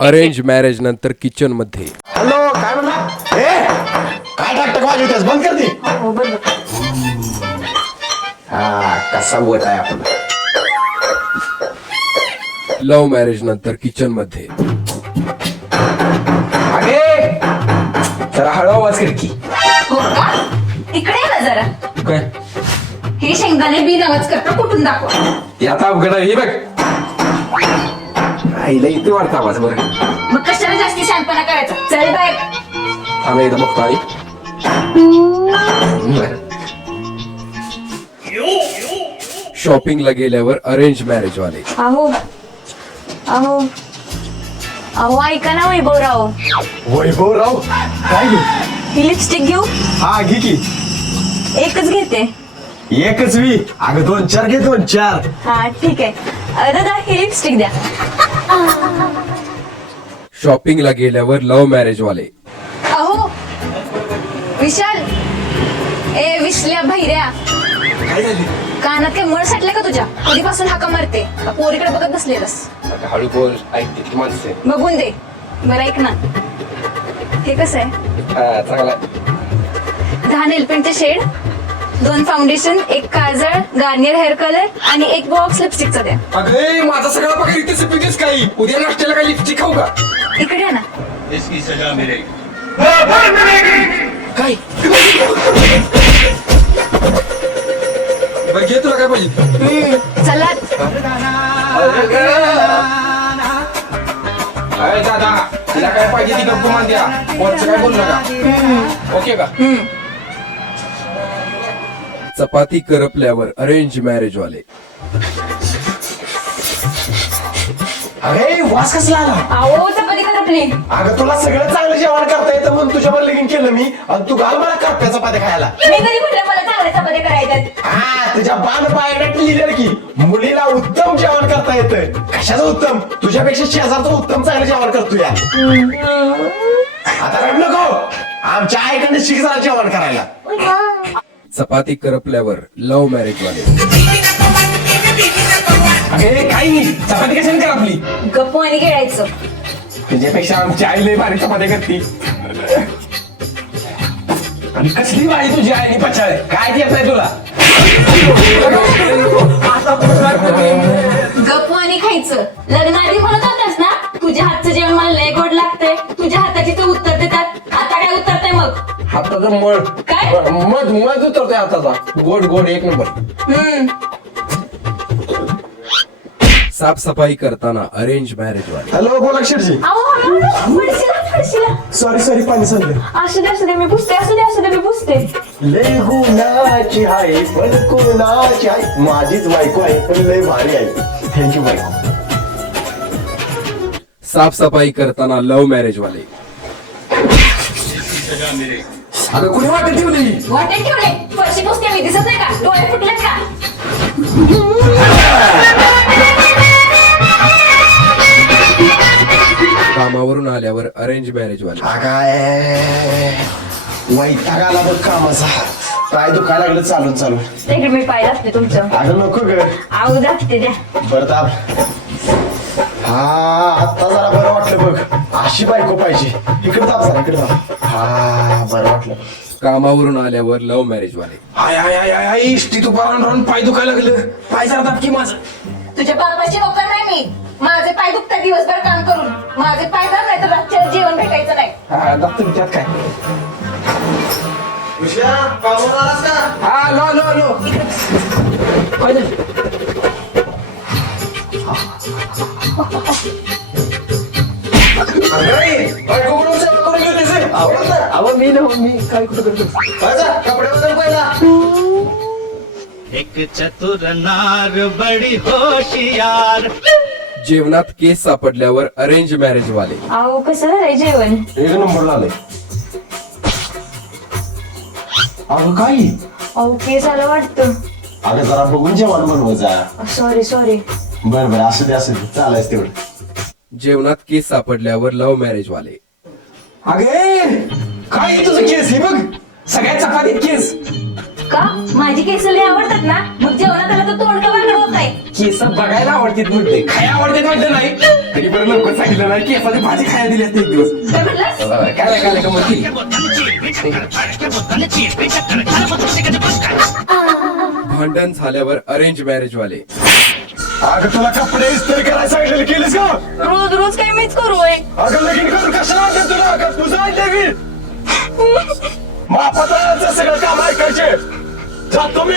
Arrange marriage नंतर kitchen मध्ये. Hello, काय म्हणला? ए काय टाकटक वाजवतेस? बंद कर ती. हो बरोबर. हा कसा वट आहे आपण. लव्ह मॅरेज नंतर किचन मध्ये. अगे जरा हळू आवाज कर की. हो का? इकडे ये ना जरा. काय हे शेंगदाणे बिन आवाज करता कुठून दाखवा. यात अवघड आहे हे बघ. आईला इथे वाढता आवाज बरं. मग कशाला जास्ती शांतपणा करायचा. चल बाय. आम्ही एकदा बघतो आई. बरं. शॉपिंगला गेल्यावर अरेंज मॅरेज वाले. अहो अहो अहो ऐका ना वैभवराव. वैभवराव काय घेऊ? ही लिपस्टिक घेऊ. हा घे की. एकच घेते. एकच वी अगं 2-4 घे 2-4. हा ठीक आहे. दादा ही लिपस्टिक द्या. शॉपिंगला गेल्यावर लव्ह मॅरेज वाले. अहो विशाल. ए विसल्या भैऱ्या. काय झाली? कानात काय मळ साठल्या का तुझ्या? कधीपासून हाका मारते पोरीकडे बघत बसलेलस. हळू बोल ऐकते की माणसे. बघून दे. बरं ऐक ना. हे कसं आहे? हा चांगला. 10 नेलपेंटचे शेड, 2 फाउंडेशन, 1 काजळ, गार्नियर हेअर कलर आणि 1 बॉक्स लिपस्टिकचा द्या. अगं माझा सगळा पगार इथेच पितेस काही. उद्या नाश्त्याला काय लिपस्टिक खाऊ का? इकडे या ना. इसकी सजा मिलेगी. काय बरं घे तुला काय पाहिजे? चला. अरे दादा तिला काय पाहिजे ती गप्प मान द्या. वरचं काय बोलू नका. ओके का? चपाती करपल्यावर अरेंज मॅरेज वाले. अरे वास कसला आला? अहो चपाती करपली. अगं तुला सगळं चांगलं जेवण करता येतं म्हणून तुझ्यावर लगीन केलं मी आणि तू घाल मला करप्या चपात्या खायला. मी कधी म्हटलं मला चांगल्या चपात्या करायच्यात. हा तुझ्या बाण पायड्यात लिहिलं की मुलीला उत्तम जेवण करता येतं. कशाचं उत्तम? तुझ्यापेक्षा शेजारचं उत्तम चांगलं जेवण करतो या. आता रड नको. आमच्या आईकडे शिक जरा जेवण करायला. चपाती करपल्यावर लव्ह मॅरेज वाले. अगे काही नाही चपाती कशाने कर आपली. गप्प आणि गिळायचं. तुझ्यापेक्षा आमची आई लय भारी चपात्या करते. आणि कसली बाई तुझी आईनी पचाळ काय येत नाही तुला. गप्प आणि खायचं. लग्नाआधी म्हणत होतास ना तुझ्या हातचं जेवण मला लय गोड लागतंय. तुझ्या हाताची तर उत्तर देतात. आता काय उत्तरते मग? हाताचं मळ काय? मध उतरतोय हाताचा. गोड गोड एक नंबर. साफसफाई करताना अरेंज मॅरेज वाले. हॅलो बोला शेठजी. अहो फडशीला. सॉरी पाणी सांगते. असू दे मी पुसते. असू दे मी पुसते. लय गुणाची आहे पण कोणाची आहे. माझीच बायको आहे पण लय भारी आहे. थँक्यू बायको. साफसफाई करताना लव्ह मॅरेज वाले. सजा मिलेगी. अगं कुणी वाटत ठेवली? वाटेत ठेवले. फरशी पुसते मी. दिसत नाही का? डोळे फुटलेत का? कामावरून आल्यावर अरेंज मॅरेज वाले. काय वैताग आला बघ कामाचा. पाय दुखायला लागलं चालून. इकडे मी पाय दाखते तुमचं. अगं नको ग. आऊ दाखते द्या. बरं दाब. हा आता जरा बरं वाटलं बघ. अशी बायको पाहिजे. इकडे दाब. हा बरं वाटलं. कामावरून आल्यावर लव्ह मॅरेज वाले. आय इष्टी तू राहून पाय दुखायला लागलं. पाय जरा दाब की माझं. तुझ्या बापाची नोकर नाही मी. माझे पाय दुखतात दिवसभर काम करून. माझे पाय दाब नाही तर रातच्या जेवण भेटायचं नाही. हा दाब त्यात काय. हा लो काय झालं? मी काय कुठं करतो. कपडे बदल पहिला. एक चतुर नार बड़ी होशियार. जेवणात केस सापडल्यावर अरेंज मॅरेज वाले. अहो कसं झालंय जेवण? एक नंबर आलंय. अगं काय? अहो केस आलं वाटतं. अगं जरा बघून जेवण बनव जा. सॉरी. बरं असू दे चालायच तेवढं. जेवणात केस सापडल्यावर लव्ह मॅरेज वाले. अगे काय तुझं केस हे बघ. सगळ्या चपातीत केस. का? माझी केस लय आवडतात ना. मग जेवणात आलं तर तोंड का वाकडं आवडताय केस बघायला आवडतात म्हणते काय आवडते म्हणते नाही तरी बरं लवकर सांगितलं नाही केसाची भाजी खायला दिली असते एक दिवस काय म्हणलास काय काय का म्हणते भांडण झाल्यावर अरेंज मॅरेज वाले अगं तुला कपडे इस्त्री करायला सांगितलेलं केलीस का रोज रोज काय मीच करू होय? अगं लगीन करून कशाला आणते तुला का तुझं आणते मी मापाचं सगळं काम ऐकायचे जातो मी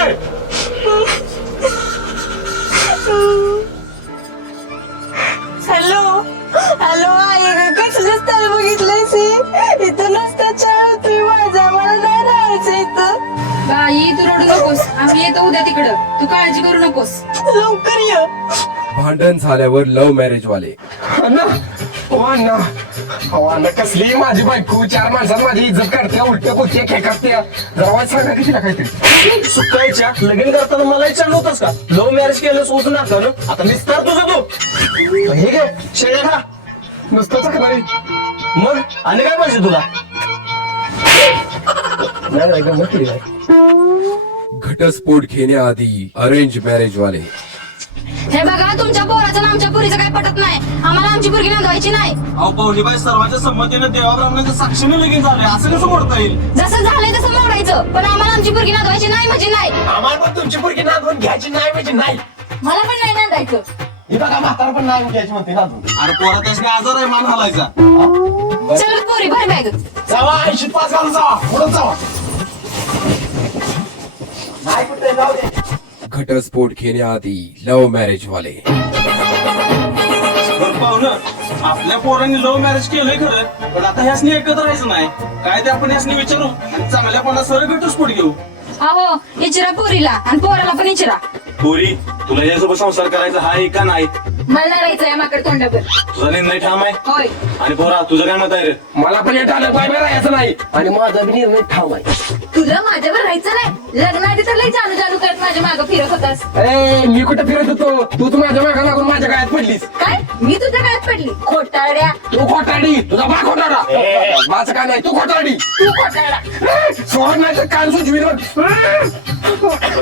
हॅलो हॅलो आई कसलं स्थळ बघितलंयस इथं नसतं चहा तुम्ही माझा मला नाही राहायचं इथं बाई तू रडू नकोस आम्ही येतो उद्या तिकडं तू काळजी करू नकोस लवकर ये भांडण झाल्यावर लव्ह मॅरेज वाले अण्णा ओ अण्णा अहो अण्णा कसली माझी बायको 4 माणसात माझी इज्जत काढते उलट्या पुलट्या खेकाटते जरा वाईट सांगा की तिला काहीतरी सुकायच्या लगीन करताना मला विचारलं होतंस का लव्ह मॅरेज केलं सोडून नाका ना आता निस्तार तुझं तू हे घे शेळ्या खा नुसतं चकणारी मग आणि काय पाहिजे तुला नाही नाही गंमत केली नाही घटस्फोट घेण्याआधी अरेंज मॅरेज वाले हे बघा तुमच्या पोराचं आणि आमच्या पुरीचं काही पटत नाही आम्हाला आमची पुरगी नांदवायची नाही अहो पाहुणीबाई सर्वांच्या संमतीने देवाब्राह्मणाच्या साक्षीने लगीन झालंय असं कसं म्हणता येईल जसं झालंय तसं मोडायचं पण आम्हाला आमची पुरगी नांदवायची नाही म्हणजे नाही आम्हाला पण तुमची पोरगी नांदवून घ्यायची नाही म्हणजे नाही मला पण नाही नांदायचं ही बघा म्हातारा पण नाही घ्यायची म्हणते नांदवून अरे पोरा त्याच्या आजार आहे मान हलायचा चल पोरी भर बॅग जावा 80 पास घालून जावा पुढे जावा नाही कुठे जाऊ दे घटस्फोट घेण्याआधी लव्ह मॅरेज वाले बरं पाहुणं आपल्या पोरांनी लव्ह मॅरेज केलंय खरं पण आता ह्यासनी एकत्र राहायचं नाही काय ते आपण ह्यासनी विचारू आणि चांगल्यापणा सरळ घटस्फोट घेऊ अहो इचरा पोरीला आणि पोराला पण इचरा पोरी तुला यासोबत संसार करायचा आहे का नाही मला नाही राहायचंय माकड तोंडावर तुझा निर्णय ठाम आहे होय आणि पोरा तुझं काय मत आहे रे मला पण येत आलं पाय राहायचं नाही आणि माझा बी निर्णय ठाम आहे तुला माझ्यावर राहायचं नाही लग्नाआधी तर लई जानू जानू करत माझ्या मागं फिरत होतास ए मी कुठे फिरत होतो तूच माझ्या मागा लागून माझ्या गळ्यात पडलीस काय मी तुझ्या गळ्यात पडली खोटारड्या तू खोटाडी तुझा बा खोटाडा माझं काय नाही तू खोटाडी तू खोटारडा सोड नाही तर कान सुचविलं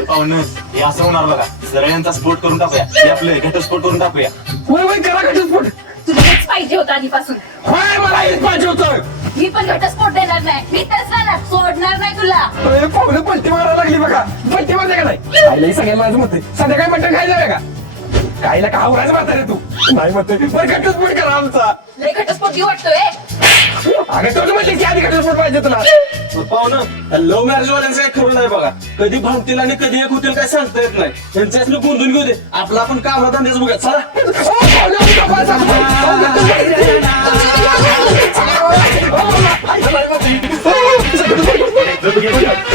पाहुणं हे असं होणार बघा सरळ यांचा स्फोट करून टाकूया हे आपलं घटस्फोट करून टाकूया वय वय करा घटस्फोट तुला हेच पाहिजे होतं आधीपासून होय मला हेच पाहिजे होतं मी पण घटस्फोट देणार नाही मी तरच राहणार सोडणार नाही तुला पाहुणे पलटी मारायला लागली बघा पलटी मारते का नाही आईलाही सगळ्या माझं मत आहे संध्याकाळी मटण खायचं आहे का काहीला का आवरायचं मारता रे तू नाही मत बरं घटस्फोट करा आमचा लई घटस्फोट घेऊ वाटतोय अगं तुझं म्हटलं की आधी घटस्फोट पाहिजे तुला पाहुणं लव्ह मॅरेज वाल्यांचं काय खरं नाही बघा कधी भांडतील आणि कधी एक होतील काय सांगता येत नाही त्यांचे असलं गोंधून घेऊ दे आपला आपण काम धंद्याच बघा चला चला